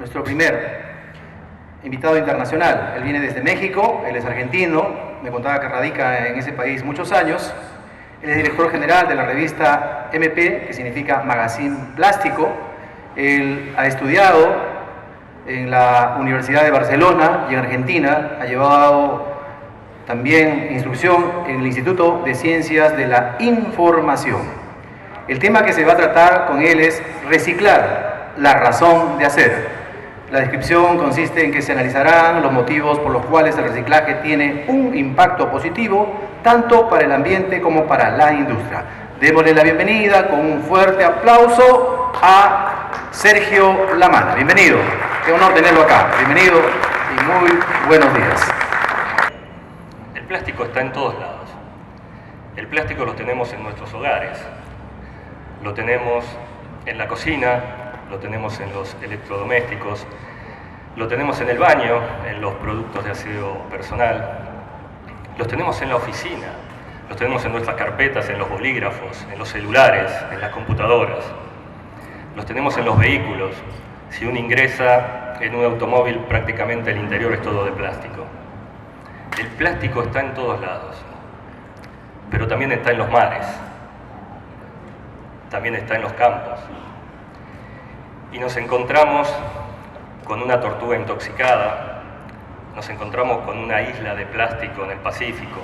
nuestro primer invitado internacional. Él viene desde México, él es argentino, me contaba que radica en ese país muchos años. Él es director general de la revista MP, que significa Magazine Plástico. Él ha estudiado en la Universidad de Barcelona y en Argentina, ha llevado también instrucción en el Instituto de Ciencias de la Información. El tema que se va a tratar con él es reciclar, la razón de hacer. La descripción consiste en que se analizarán los motivos por los cuales el reciclaje tiene un impacto positivo tanto para el ambiente como para la industria. Démosle la bienvenida con un fuerte aplauso a Sergio Lamana. Bienvenido, qué honor tenerlo acá. Bienvenido y muy buenos días. El plástico está en todos lados. El plástico lo tenemos en nuestros hogares, lo tenemos en la cocina, lo tenemos en los electrodomésticos, lo tenemos en el baño, en los productos de aseo personal, los tenemos en la oficina, los tenemos en nuestras carpetas, en los bolígrafos, en los celulares, en las computadoras, los tenemos en los vehículos. Si uno ingresa en un automóvil, prácticamente el interior es todo de plástico. El plástico está en todos lados, pero también está en los mares, también está en los campos. Y nos encontramos con una tortuga intoxicada, nos encontramos con una isla de plástico en el Pacífico.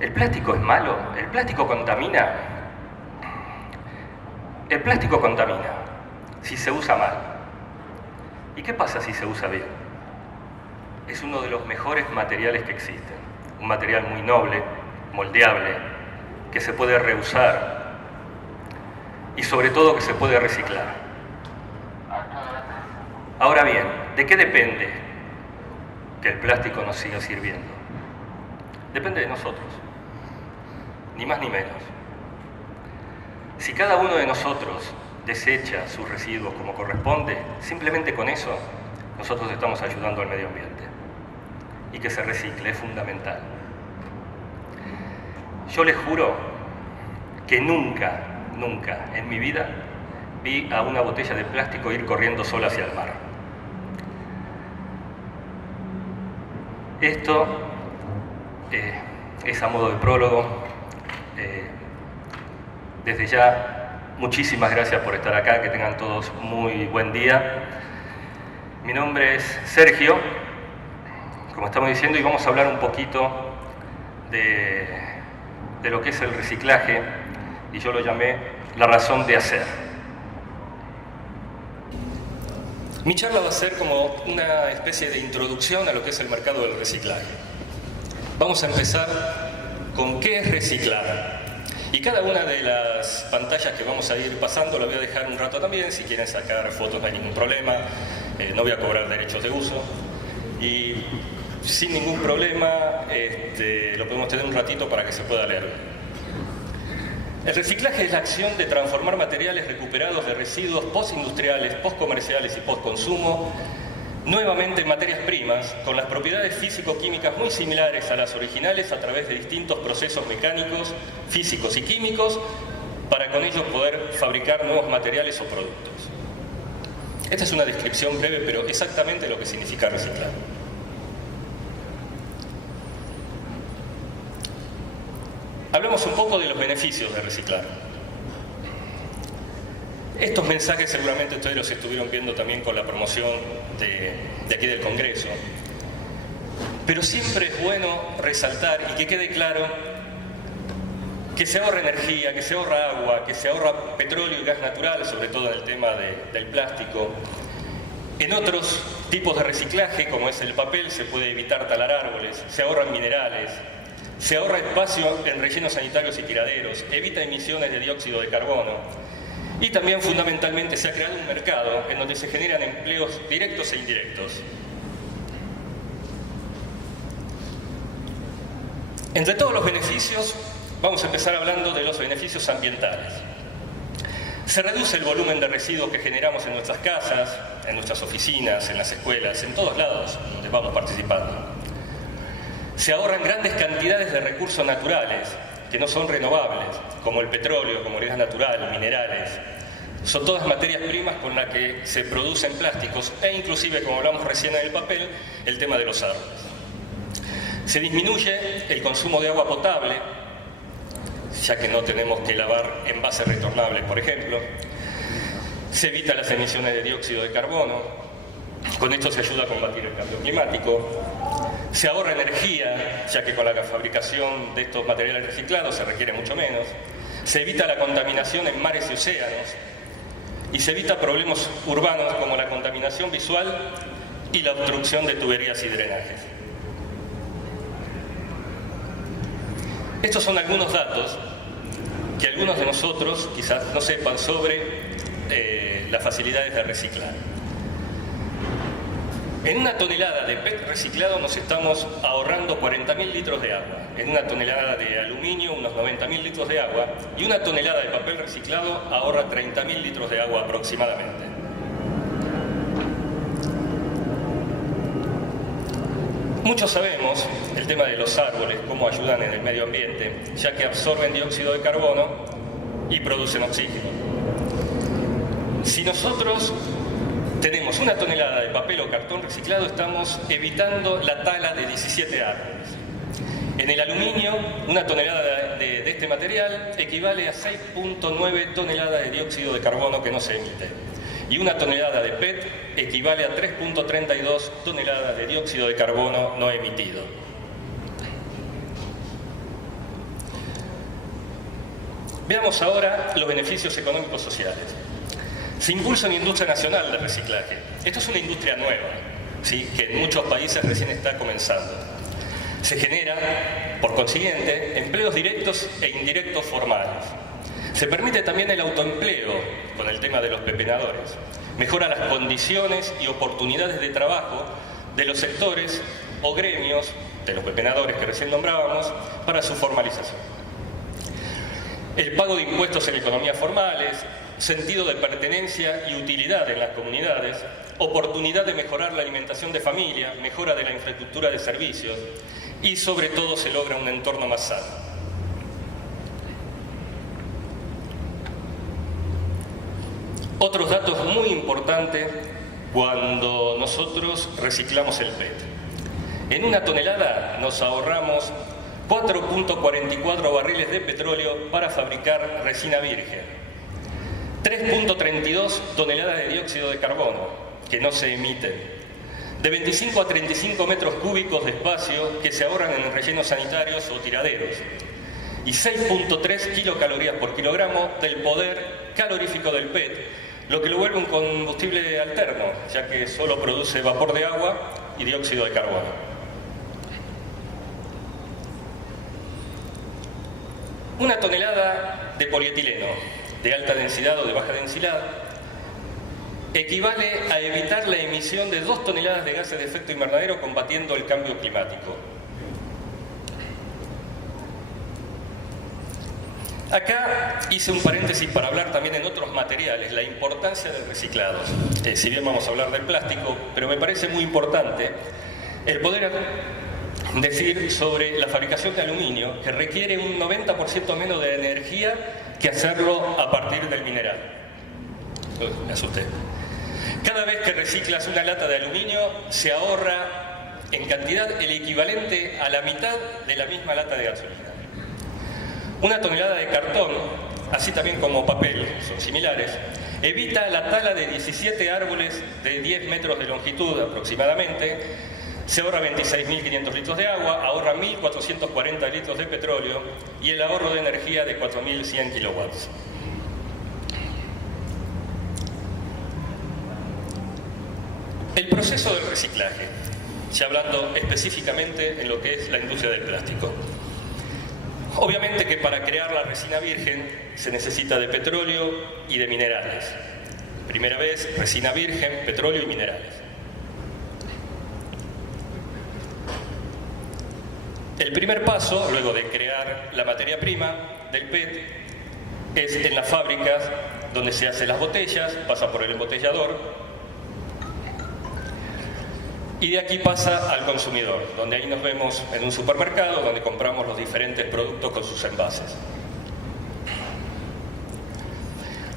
¿El plástico es malo? ¿El plástico contamina? El plástico contamina si se usa mal. ¿Y qué pasa si se usa bien? Es uno de los mejores materiales que existen, un material muy noble, moldeable, que se puede reusar y sobre todo que se puede reciclar. Ahora bien, ¿de qué depende que el plástico nos siga sirviendo? Depende de nosotros, ni más ni menos. Si cada uno de nosotros desecha sus residuos como corresponde, simplemente con eso nosotros estamos ayudando al medio ambiente. Y que se recicle es fundamental. Yo les juro que nunca en mi vida vi a una botella de plástico ir corriendo sola hacia el mar. Esto es a modo de prólogo. Desde ya, muchísimas gracias por estar acá, que tengan todos muy buen día. Mi nombre es Sergio, como estamos diciendo, y vamos a hablar un poquito de lo que es el reciclaje, y yo lo llamé la razón de hacer. Mi charla va a ser como una especie de introducción a lo que es el mercado del reciclaje. Vamos a empezar con qué es reciclar. Y cada una de las pantallas que vamos a ir pasando la voy a dejar un rato también. Si quieren sacar fotos no hay ningún problema, no voy a cobrar derechos de uso. Y sin ningún problema lo podemos tener un ratito para que se pueda leer. El reciclaje es la acción de transformar materiales recuperados de residuos postindustriales, postcomerciales y postconsumo nuevamente en materias primas con las propiedades físico-químicas muy similares a las originales a través de distintos procesos mecánicos, físicos y químicos para con ellos poder fabricar nuevos materiales o productos. Esta es una descripción breve, pero exactamente lo que significa reciclar. Hablamos un poco de los beneficios de reciclar. Estos mensajes seguramente ustedes los estuvieron viendo también con la promoción de aquí del Congreso. Pero siempre es bueno resaltar y que quede claro que se ahorra energía, que se ahorra agua, que se ahorra petróleo y gas natural, sobre todo en el tema del plástico. En otros tipos de reciclaje, como es el papel, se puede evitar talar árboles, se ahorran minerales, se ahorra espacio en rellenos sanitarios y tiraderos, evita emisiones de dióxido de carbono y también fundamentalmente se ha creado un mercado en donde se generan empleos directos e indirectos. Entre todos los beneficios, vamos a empezar hablando de los beneficios ambientales. Se reduce el volumen de residuos que generamos en nuestras casas, en nuestras oficinas, en las escuelas, en todos lados donde vamos participando. Se ahorran grandes cantidades de recursos naturales que no son renovables, como el petróleo, como el gas natural, minerales. son todas materias primas con las que se producen plásticos e inclusive, como hablamos recién en el papel, el tema de los árboles. Se disminuye el consumo de agua potable, ya que no tenemos que lavar envases retornables, por ejemplo. Se evita las emisiones de dióxido de carbono. Con esto se ayuda a combatir el cambio climático. Se ahorra energía, ya que con la fabricación de estos materiales reciclados se requiere mucho menos. Se evita la contaminación en mares y océanos. Y se evita problemas urbanos como la contaminación visual y la obstrucción de tuberías y drenajes. Estos son algunos datos que algunos de nosotros quizás no sepan sobre las facilidades de reciclar. En una tonelada de PET reciclado nos estamos ahorrando 40.000 litros de agua. En una tonelada de aluminio, unos 90.000 litros de agua. Y una tonelada de papel reciclado ahorra 30.000 litros de agua aproximadamente. Muchos sabemos el tema de los árboles, cómo ayudan en el medio ambiente, ya que absorben dióxido de carbono y producen oxígeno. Si nosotros tenemos una tonelada de papel o cartón reciclado, estamos evitando la tala de 17 árboles. En el aluminio, una tonelada de este material equivale a 6.9 toneladas de dióxido de carbono que no se emite. Y una tonelada de PET equivale a 3.32 toneladas de dióxido de carbono no emitido. Veamos ahora los beneficios económicos sociales. Se impulsa una industria nacional de reciclaje. Esto es una industria nueva, ¿sí?, que en muchos países recién está comenzando. Se genera, por consiguiente, empleos directos e indirectos formales. Se permite también el autoempleo con el tema de los pepenadores. Mejora las condiciones y oportunidades de trabajo de los sectores o gremios de los pepenadores que recién nombrábamos para su formalización. El pago de impuestos en economías formales, sentido de pertenencia y utilidad en las comunidades, oportunidad de mejorar la alimentación de familia, mejora de la infraestructura de servicios y sobre todo se logra un entorno más sano. Otros datos muy importantes cuando nosotros reciclamos el PET. En una tonelada nos ahorramos 4.44 barriles de petróleo para fabricar resina virgen, 3.32 toneladas de dióxido de carbono que no se emiten, de 25 a 35 metros cúbicos de espacio que se ahorran en rellenos sanitarios o tiraderos, y 6.3 kilocalorías por kilogramo del poder calorífico del PET, lo que lo vuelve un combustible alterno, ya que solo produce vapor de agua y dióxido de carbono. Una tonelada de polietileno de alta densidad o de baja densidad equivale a evitar la emisión de 2 toneladas de gases de efecto invernadero combatiendo el cambio climático. Acá hice un paréntesis para hablar también en otros materiales, la importancia del reciclado. Si bien vamos a hablar del plástico, pero me parece muy importante el poder decir sobre la fabricación de aluminio, que requiere un 90% menos de energía que hacerlo a partir del mineral. Me asusté. Cada vez que reciclas una lata de aluminio, se ahorra en cantidad el equivalente a la mitad de la misma lata de gasolina. Una tonelada de cartón, así también como papel, son similares, evita la tala de 17 árboles de 10 metros de longitud aproximadamente, se ahorra 26.500 litros de agua, ahorra 1.440 litros de petróleo y el ahorro de energía de 4.100 kilowatts. El proceso del reciclaje, ya hablando específicamente en lo que es la industria del plástico. Obviamente que para crear la resina virgen se necesita de petróleo y de minerales. Primera vez, resina virgen, petróleo y minerales. El primer paso, luego de crear la materia prima del PET, es en las fábricas donde se hacen las botellas, pasa por el embotellador, y de aquí pasa al consumidor, donde ahí nos vemos en un supermercado donde compramos los diferentes productos con sus envases.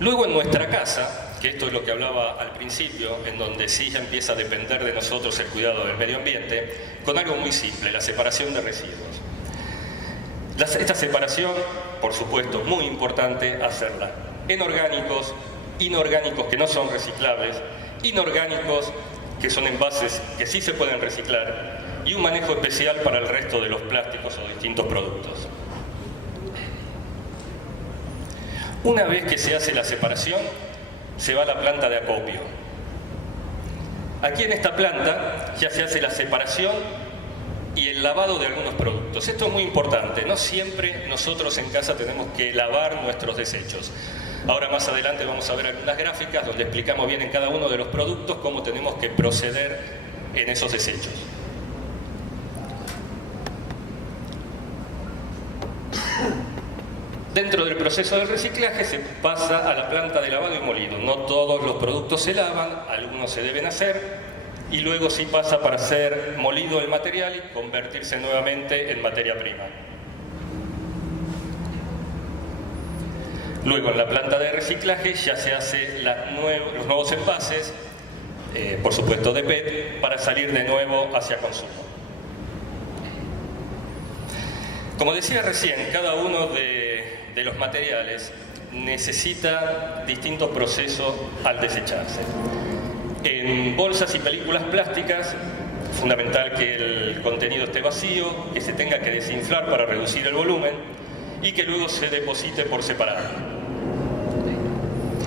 Luego en nuestra casa, que esto es lo que hablaba al principio, en donde sí ya empieza a depender de nosotros el cuidado del medio ambiente, con algo muy simple, la separación de residuos. Esta separación, por supuesto, muy importante hacerla en orgánicos, inorgánicos que no son reciclables, inorgánicos que son envases que sí se pueden reciclar y un manejo especial para el resto de los plásticos o distintos productos. Una vez que se hace la separación, se va a la planta de acopio. Aquí en esta planta ya se hace la separación y el lavado de algunos productos. Esto es muy importante, no siempre nosotros en casa tenemos que lavar nuestros desechos. Ahora más adelante vamos a ver algunas gráficas donde explicamos bien en cada uno de los productos cómo tenemos que proceder en esos desechos. Dentro del proceso del reciclaje se pasa a la planta de lavado y molido. No todos los productos se lavan, algunos se deben hacer y luego sí pasa para ser molido el material y convertirse nuevamente en materia prima. Luego en la planta de reciclaje ya se hacen los nuevos envases, por supuesto de PET, para salir de nuevo hacia consumo. Como decía recién, cada uno de los materiales necesita distintos procesos al desecharse. En bolsas y películas plásticas, fundamental que el contenido esté vacío, que se tenga que desinflar para reducir el volumen y que luego se deposite por separado.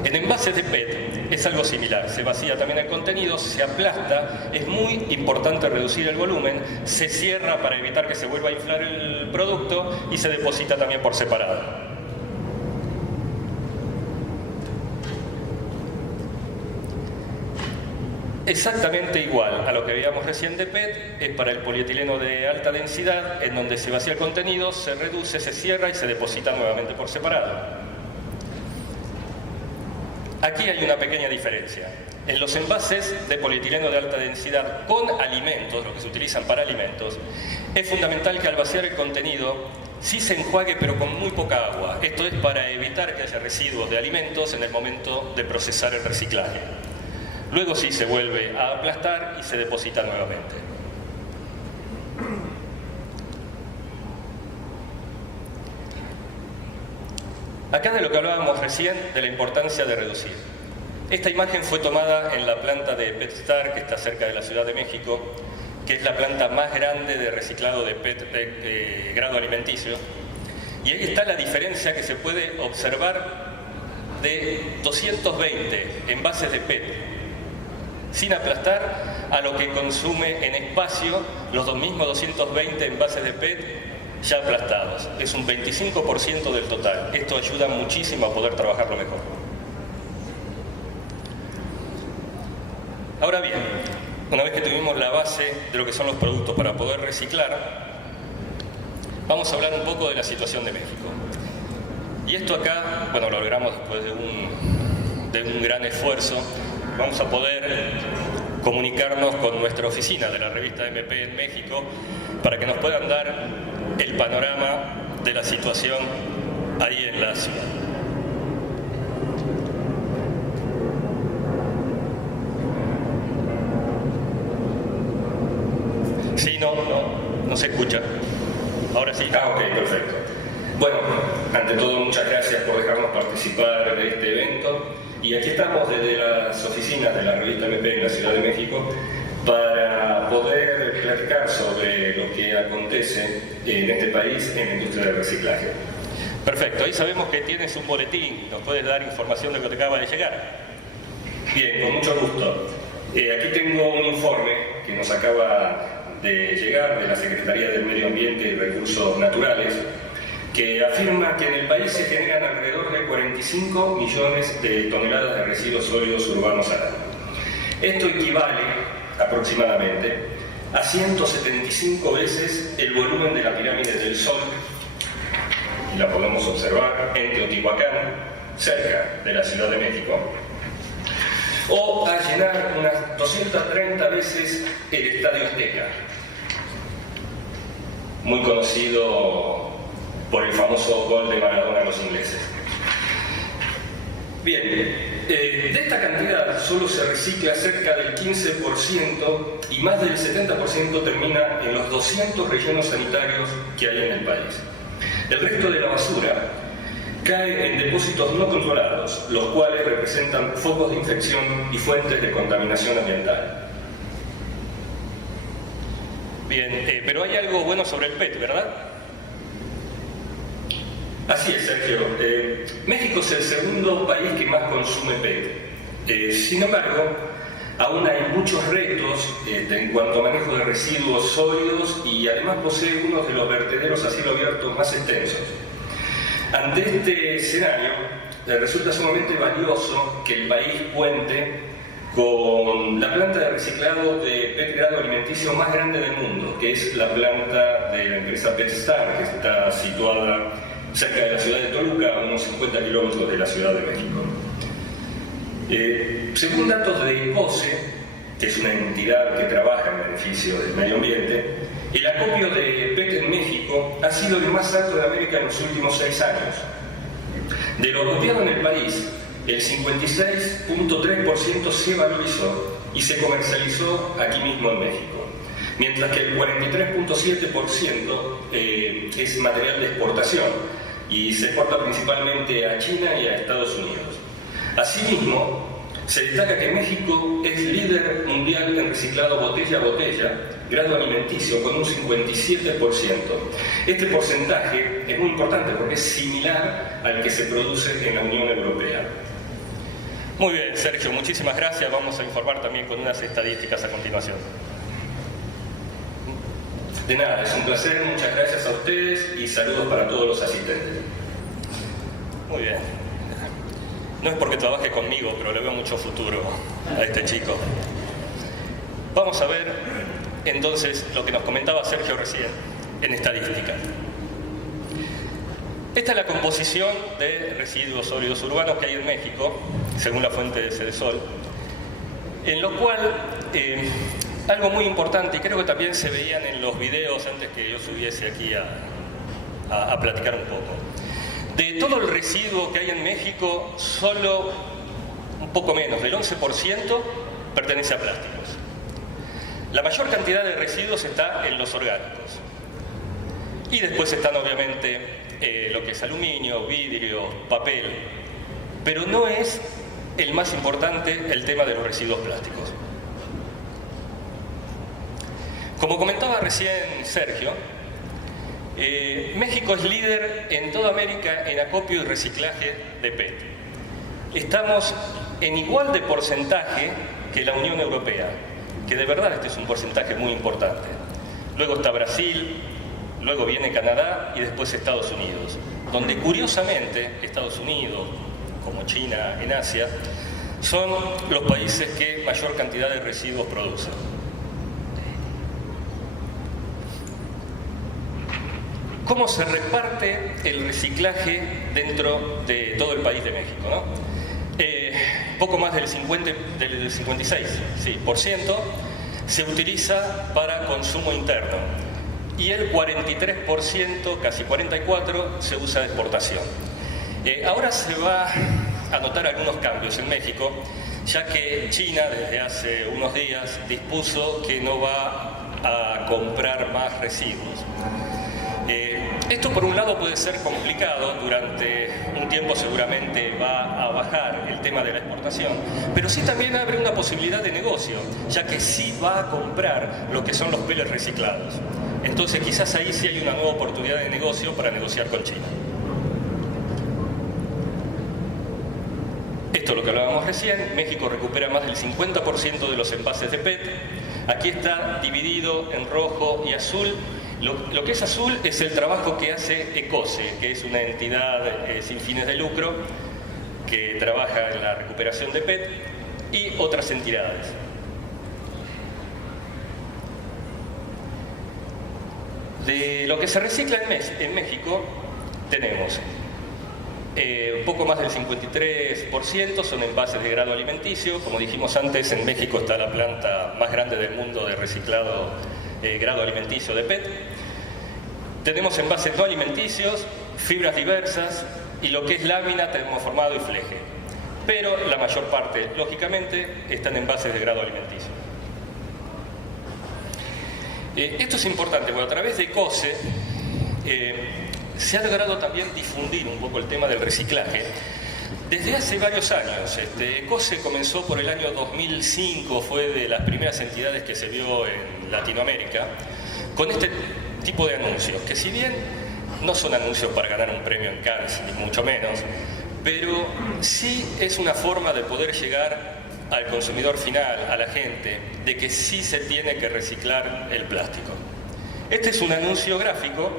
En envases de PET es algo similar, se vacía también el contenido, se aplasta, es muy importante reducir el volumen, se cierra para evitar que se vuelva a inflar el producto y se deposita también por separado. Exactamente igual a lo que veíamos recién de PET es para el polietileno de alta densidad, en donde se vacía el contenido, se reduce, se cierra y se deposita nuevamente por separado. Aquí hay una pequeña diferencia. En los envases de polietileno de alta densidad con alimentos, lo que se utilizan para alimentos, es fundamental que al vaciar el contenido sí se enjuague pero con muy poca agua. Esto es para evitar que haya residuos de alimentos en el momento de procesar el reciclaje. Luego sí se vuelve a aplastar y se deposita nuevamente. Acá de lo que hablábamos recién, de la importancia de reducir. Esta imagen fue tomada en la planta de PetStar, que está cerca de la Ciudad de México, que es la planta más grande de reciclado de PET de grado alimenticio. Y ahí está la diferencia que se puede observar de 220 envases de PET sin aplastar a lo que consume en espacio los mismos 220 envases de PET ya aplastados. Es un 25% del total. Esto ayuda muchísimo a poder trabajarlo mejor. Ahora bien, una vez que tuvimos la base de lo que son los productos para poder reciclar, vamos a hablar un poco de la situación de México. Y esto acá, bueno, lo logramos después de un gran esfuerzo. Vamos a poder comunicarnos con nuestra oficina de la revista MP en México para que nos puedan dar el panorama de la situación ahí en la ciudad. Sí, no se escucha. Ahora sí. Ok, perfecto. Bueno, ante todo muchas gracias por dejarnos participar de este evento. Y aquí estamos desde las oficinas de la revista MP en la Ciudad de México para poder platicar sobre lo que acontece en este país en la industria del reciclaje. Perfecto, ahí sabemos que tienes un boletín, nos puedes dar información de lo que te acaba de llegar. Bien, con mucho gusto. Aquí tengo un informe que nos acaba de llegar de la Secretaría del Medio Ambiente y Recursos Naturales, que afirma que en el país se generan alrededor de 45 millones de toneladas de residuos sólidos urbanos al año. Esto equivale aproximadamente a 175 veces el volumen de la pirámide del Sol, y la podemos observar en Teotihuacán, cerca de la Ciudad de México, o a llenar unas 230 veces el Estadio Azteca, muy conocido por el famoso gol de Maradona a los ingleses. Bien, de esta cantidad solo se recicla cerca del 15% y más del 70% termina en los 200 rellenos sanitarios que hay en el país. El resto de la basura cae en depósitos no controlados, los cuales representan focos de infección y fuentes de contaminación ambiental. Bien, pero hay algo bueno sobre el PET, ¿verdad? Así es, Sergio. México es el segundo país que más consume PET. Sin embargo, aún hay muchos retos en cuanto a manejo de residuos sólidos y además posee uno de los vertederos a cielo abierto más extensos. Ante este escenario, resulta sumamente valioso que el país cuente con la planta de reciclado de PET grado alimenticio más grande del mundo, que es la planta de la empresa PetStar, que está situada cerca de la ciudad de Toluca, a unos 50 kilómetros de la Ciudad de México. Según datos de ECOCE, que es una entidad que trabaja en beneficio del medio ambiente, el acopio de PET en México ha sido el más alto de América en los últimos 6 años. De lo acopiado en el país, el 56.3% se valorizó y se comercializó aquí mismo en México, mientras que el 43.7% es material de exportación y se exporta principalmente a China y a Estados Unidos. Asimismo, se destaca que México es líder mundial en reciclado botella a botella, grado alimenticio, con un 57%. Este porcentaje es muy importante porque es similar al que se produce en la Unión Europea. Muy bien, Sergio, muchísimas gracias. Vamos a informar también con unas estadísticas a continuación. De nada, es un placer, muchas gracias a ustedes y saludos para todos los asistentes. Muy bien. No es porque trabaje conmigo, pero le veo mucho futuro a este chico. Vamos a ver entonces lo que nos comentaba Sergio recién en estadística. Esta es la composición de residuos sólidos urbanos que hay en México, según la fuente de Cedesol, en lo cual algo muy importante, y creo que también se veían en los videos antes que yo subiese aquí a platicar un poco. De todo el residuo que hay en México, solo un poco menos del 11% pertenece a plásticos. La mayor cantidad de residuos está en los orgánicos. Y después están obviamente lo que es aluminio, vidrio, papel. Pero no es el más importante el tema de los residuos plásticos. Como comentaba recién Sergio, México es líder en toda América en acopio y reciclaje de PET. Estamos en igual de porcentaje que la Unión Europea, que de verdad este es un porcentaje muy importante. Luego está Brasil, luego viene Canadá y después Estados Unidos, donde curiosamente Estados Unidos, como China en Asia, son los países que mayor cantidad de residuos producen. ¿Cómo se reparte el reciclaje dentro de todo el país de México, ¿no? Poco más del 56% se utiliza para consumo interno y el 43%, casi 44%, se usa de exportación. Ahora se va a notar algunos cambios en México, ya que China desde hace unos días dispuso que no va a comprar más residuos. Esto por un lado puede ser complicado, durante un tiempo seguramente va a bajar el tema de la exportación, pero sí también abre una posibilidad de negocio, ya que sí va a comprar lo que son los pellets reciclados. Entonces quizás ahí sí hay una nueva oportunidad de negocio para negociar con China. Esto es lo que hablábamos recién. México recupera más del 50% de los envases de PET. Aquí está dividido en rojo y azul. Lo que es azul es el trabajo que hace ECOCE, que es una entidad sin fines de lucro que trabaja en la recuperación de PET, y otras entidades. De lo que se recicla en México tenemos un poco más del 53% son envases de grado alimenticio. Como dijimos antes, en México está la planta más grande del mundo de reciclado grado alimenticio de PET. Tenemos envases no alimenticios, fibras diversas y lo que es lámina, termoformado y fleje. pero la mayor parte, lógicamente, están en envases de grado alimenticio. Esto es importante, porque a través de ECOSE se ha logrado también difundir un poco el tema del reciclaje. Desde hace varios años, ECOSE comenzó por el año 2005, fue de las primeras entidades que se vio en Latinoamérica, con este tipo de anuncios, que si bien no son anuncios para ganar un premio en Cannes, ni mucho menos, pero sí es una forma de poder llegar al consumidor final, a la gente, de que sí se tiene que reciclar el plástico. Este es un anuncio gráfico.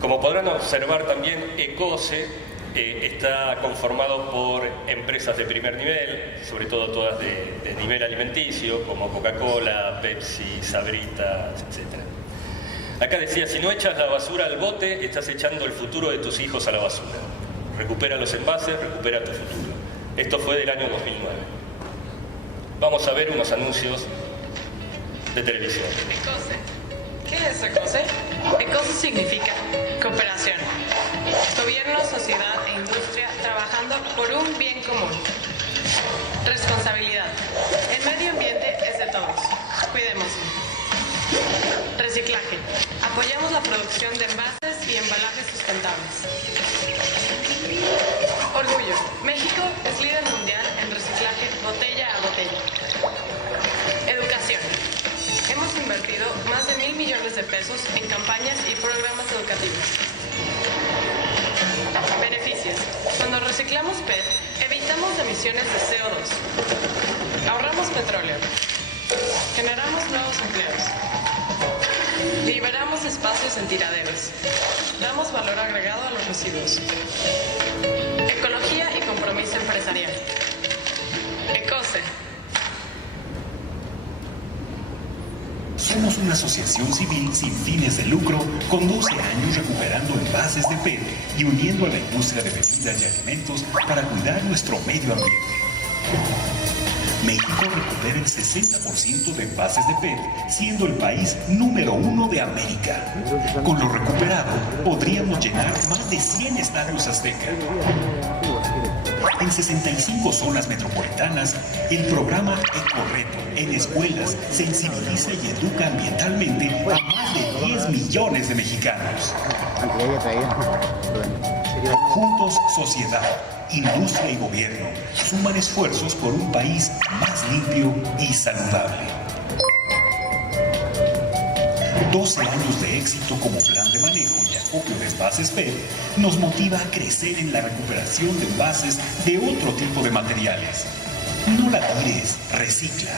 Como podrán observar también, ECOSE está conformado por empresas de primer nivel, sobre todo todas de nivel alimenticio, como Coca-Cola, Pepsi, Sabrita, etc. Acá decía, si no echas la basura al bote, estás echando el futuro de tus hijos a la basura. Recupera los envases, recupera tu futuro. Esto fue del año 2009. Vamos a ver unos anuncios de televisión. ECOSE. ¿Qué es ECOSE? ECOSE significa cooperación. Gobierno, sociedad e industria trabajando por un bien común. Responsabilidad. El medio ambiente es de todos. Cuidémoslo. Reciclaje. Apoyamos la producción de envases y embalajes sustentables. Orgullo. México es líder mundial en reciclaje botella a botella. Educación. Hemos invertido más de 1.000 millones de pesos en campañas y programas educativos. Beneficios. Cuando reciclamos PET, evitamos emisiones de CO2. Ahorramos petróleo. Generamos nuevos empleos. Liberamos espacios en tiraderos. Damos valor agregado a los residuos. Ecología y compromiso empresarial. ECOSE. Somos una asociación civil sin fines de lucro con 12 años recuperando envases de PET y uniendo a la industria de bebidas y alimentos para cuidar nuestro medio ambiente. México recupera el 60% de envases de PET, siendo el país número 1 de América. Con lo recuperado, podríamos llenar más de 100 estadios Azteca. En 65 zonas metropolitanas, el programa Ecoreto en escuelas sensibiliza y educa ambientalmente a más de 10 millones de mexicanos. Juntos, sociedad, industria y gobierno suman esfuerzos por un país más limpio y saludable. 12 años de éxito como plan de manejo y acopio de envases PET nos motiva a crecer en la recuperación de envases de otro tipo de materiales. No la tires, recicla.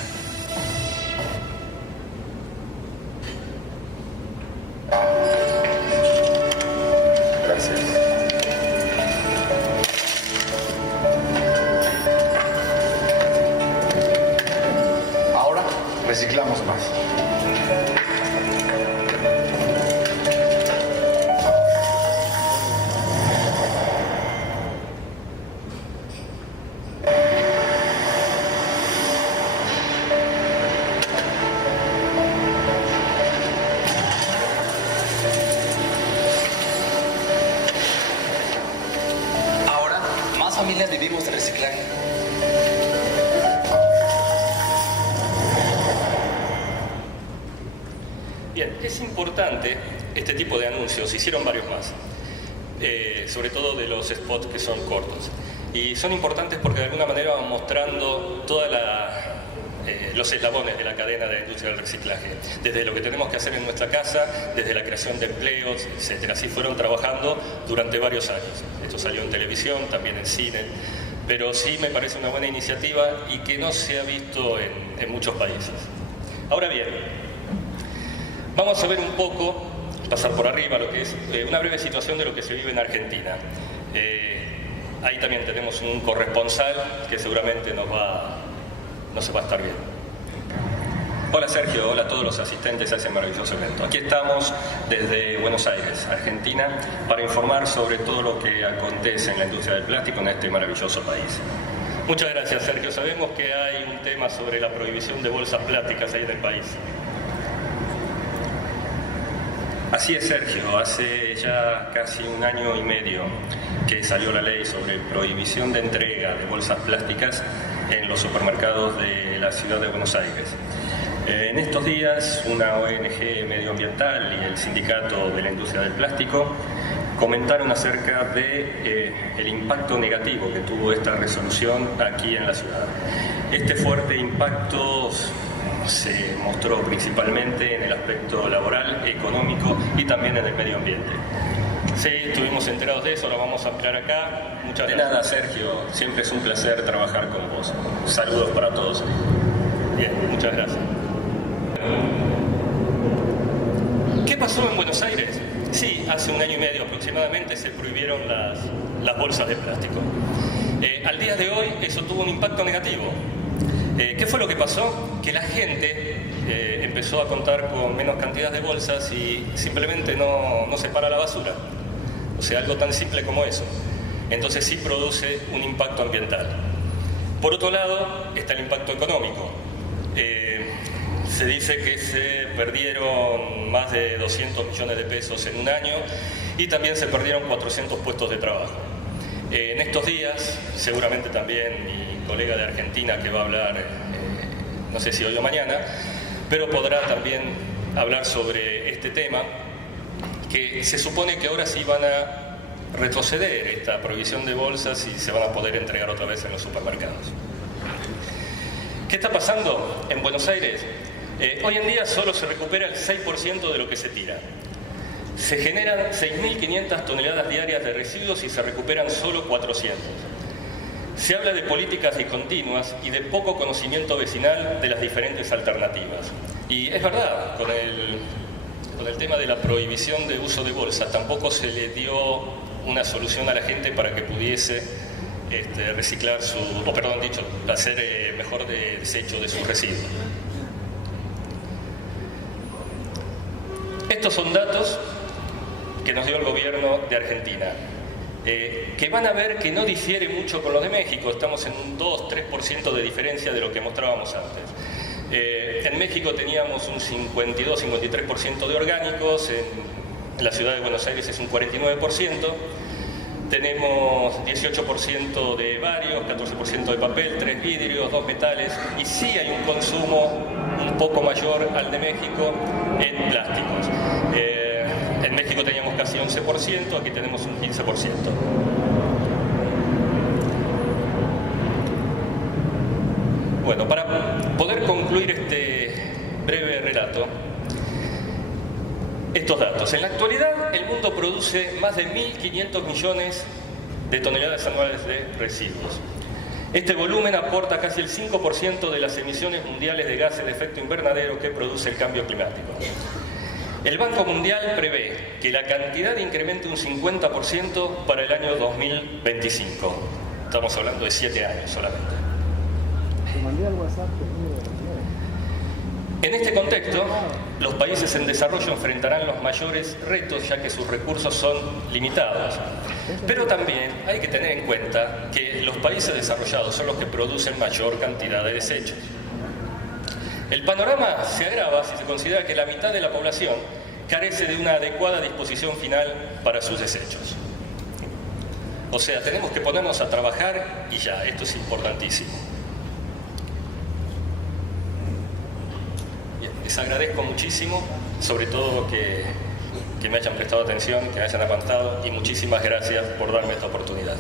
Gracias. Ahora reciclamos más. Ahora, más familias vivimos de reciclaje. Bien, es importante este tipo de anuncios, hicieron varios más, sobre todo de los spots que son cortos. Y son importantes porque de alguna manera van mostrando todos los eslabones de la cadena de la industria del reciclaje, desde lo que tenemos que hacer en nuestra casa, desde la creación de empleos, etc. Así fueron trabajando durante varios años. Esto salió en televisión, también en cine, pero sí me parece una buena iniciativa y que no se ha visto en muchos países. Ahora bien, vamos a ver un poco, pasar por arriba, lo que es una breve situación de lo que se vive en Argentina. Ahí también tenemos un corresponsal que seguramente nos va a estar viendo. Hola Sergio, hola a todos los asistentes a ese maravilloso evento. Aquí estamos desde Buenos Aires, Argentina, para informar sobre todo lo que acontece en la industria del plástico en este maravilloso país. Muchas gracias Sergio, sabemos que hay un tema sobre la prohibición de bolsas plásticas ahí en el país. Así es, Sergio. Hace ya casi 1 año y medio que salió la ley sobre prohibición de entrega de bolsas plásticas en los supermercados de la ciudad de Buenos Aires. En estos días, una ONG medioambiental y el Sindicato de la Industria del Plástico comentaron acerca de el impacto negativo que tuvo esta resolución aquí en la ciudad. Este fuerte impacto se mostró principalmente en el aspecto laboral, económico y también en el medio ambiente. Sí, estuvimos enterados de eso, lo vamos a ampliar acá. Muchas gracias. De nada, Sergio, siempre es un placer trabajar con vos. Saludos para todos. Bien, muchas gracias. ¿Qué pasó en Buenos Aires? Sí, hace 1 año y medio aproximadamente se prohibieron las bolsas de plástico. Al día de hoy eso tuvo un impacto negativo. ¿Qué fue lo que pasó? Que la gente empezó a contar con menos cantidad de bolsas y simplemente no separa la basura. O sea, algo tan simple como eso. Entonces sí produce un impacto ambiental. Por otro lado, está el impacto económico. Se dice que se perdieron más de 200 millones de pesos en 1 año y también se perdieron 400 puestos de trabajo. En estos días, seguramente también mi colega de Argentina que va a hablar, no sé si hoy o mañana, pero podrá también hablar sobre este tema, que se supone que ahora sí van a retroceder esta prohibición de bolsas y se van a poder entregar otra vez en los supermercados. ¿Qué está pasando en Buenos Aires? Hoy en día solo se recupera el 6% de lo que se tira. Se generan 6.500 toneladas diarias de residuos y se recuperan solo 400. Se habla de políticas discontinuas y de poco conocimiento vecinal de las diferentes alternativas. Y es verdad, con el tema de la prohibición de uso de bolsas, tampoco se le dio una solución a la gente para que pudiese reciclar hacer mejor desecho de sus residuos. Estos son datos que nos dio el gobierno de Argentina, que van a ver que no difiere mucho con los de México. Estamos en un 2-3% de diferencia de lo que mostrábamos antes. En México teníamos un 52-53% de orgánicos, en la ciudad de Buenos Aires es un 49%, tenemos 18% de varios, 14% de papel, 3 vidrios, 2 metales, y sí hay un consumo un poco mayor al de México en plásticos. En México teníamos casi 11%, aquí tenemos un 15%. Bueno, para poder concluir este breve relato, estos datos. En la actualidad, el mundo produce más de 1.500 millones de toneladas anuales de residuos. Este volumen aporta casi el 5% de las emisiones mundiales de gases de efecto invernadero que produce el cambio climático. El Banco Mundial prevé que la cantidad incremente un 50% para el año 2025. Estamos hablando de 7 años solamente. En este contexto, los países en desarrollo enfrentarán los mayores retos ya que sus recursos son limitados. Pero también hay que tener en cuenta que los países desarrollados son los que producen mayor cantidad de desechos. El panorama se agrava si se considera que la mitad de la población carece de una adecuada disposición final para sus desechos. O sea, tenemos que ponernos a trabajar y ya, esto es importantísimo. Bien, les agradezco muchísimo, sobre todo que me hayan prestado atención, que me hayan aguantado y muchísimas gracias por darme esta oportunidad.